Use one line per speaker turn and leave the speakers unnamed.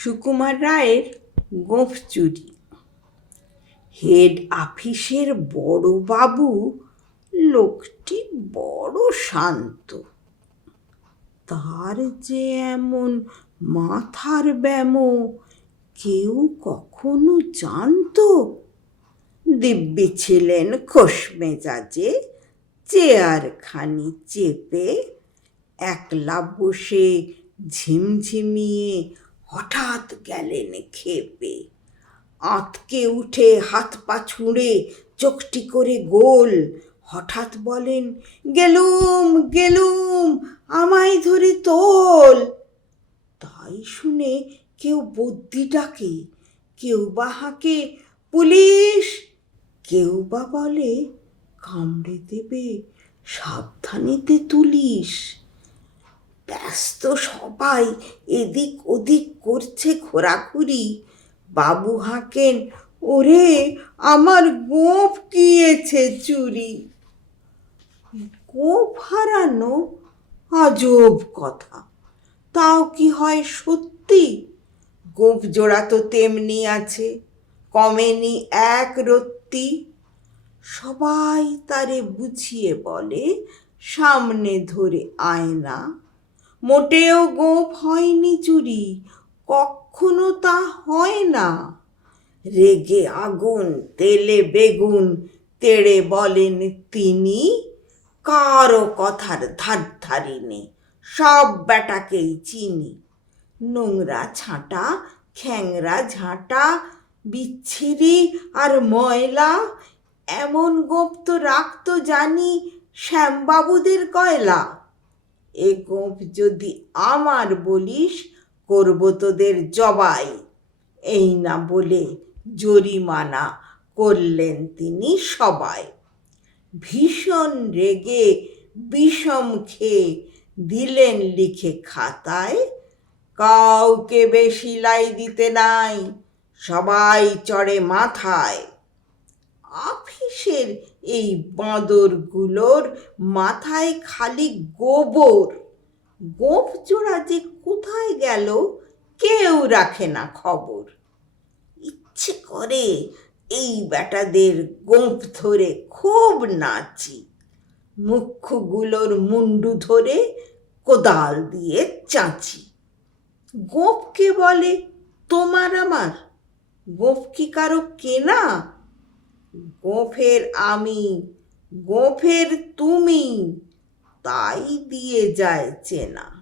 সুকুমার রায়ের গোঁফ চুরি। হেড আফিসের বড় বাবু, লোকটি বড় শান্ত। তার যে এমন মাথার ব্যামো কেউ কখনো জানতো? দিব্যি ছিলেন খোশ মেজাজে, চেয়ারখানি চেপে, একলা বসে ঝিমঝিমিয়ে হঠাৎ গেলেন খেপে। আঁতকে উঠে হাত পা ছুঁড়ে চোখটি করে গোল। হঠাৎ বলেন, গেলুম গেলুম, আমায় ধরে তোল। তাই শুনে কেউ বদ্যি ডাকে, কেউ বা হাঁকে, পুলিশ! কেউ বা বলে, কামড়ে দেবে, সাবধানেতে তুলিস। ব্যস্ত সবাই এদিক ওদিক করছে ঘোরাঘুরি। বাবু হাঁকেন, ওরে, আমার গোঁফ গিয়েছে চুরি। গোঁফ হারানো? আজব কথা। তাও কি হয় সত্যি? গোঁফ জোড়া তো তেমনি আছে, কমেনি এক রত্তি। সবাই তারে বুঝিয়ে বলে, সামনে ধরে আয়না। মোটেও গোঁফ হয়নি চুরি, কখনো তা হয় না। রেগে আগুন, তেলে বেগুন, তেড়ে বলেন তিনি, কারও কথার ধার ধারিনি, সব বেটাকেই চিনি। নোংরা ছাঁটা, খ্যাংরা ঝাঁটা, বিচ্ছিরি আর ময়লা, এমন গোপ তো রাখতো জানি শ্যামবাবুদের কয়লা। এ গোপ যদি আমার বলিস, করব তোদের জবাই। এই না বলে জরিমানা করলেন তিনি সবাই। ভীষণ রেগে বিষম খেয়ে দিলেন লিখে খাতায়, কাউকে বেশি লাই দিতে নাই, সবাই চড়ে মাথায়। আফিসের এই বাঁদরগুলোর মাথায় খালি গোবর। গোঁফ জোড়া যে কোথায় গেল, কেউ রাখে না খবর। ইচ্ছে করে এই বেটাদের গোঁফ ধরে খুব নাচি। মুখ্যগুলোর মুন্ডু ধরে কোদাল দিয়ে চাঁচি। গোঁফকে বলে, তোমার আমার? গোঁফ কি কারও কেনা? গোঁফের আমি গোঁফের তুমি তাই দিয়ে যায় চেনা।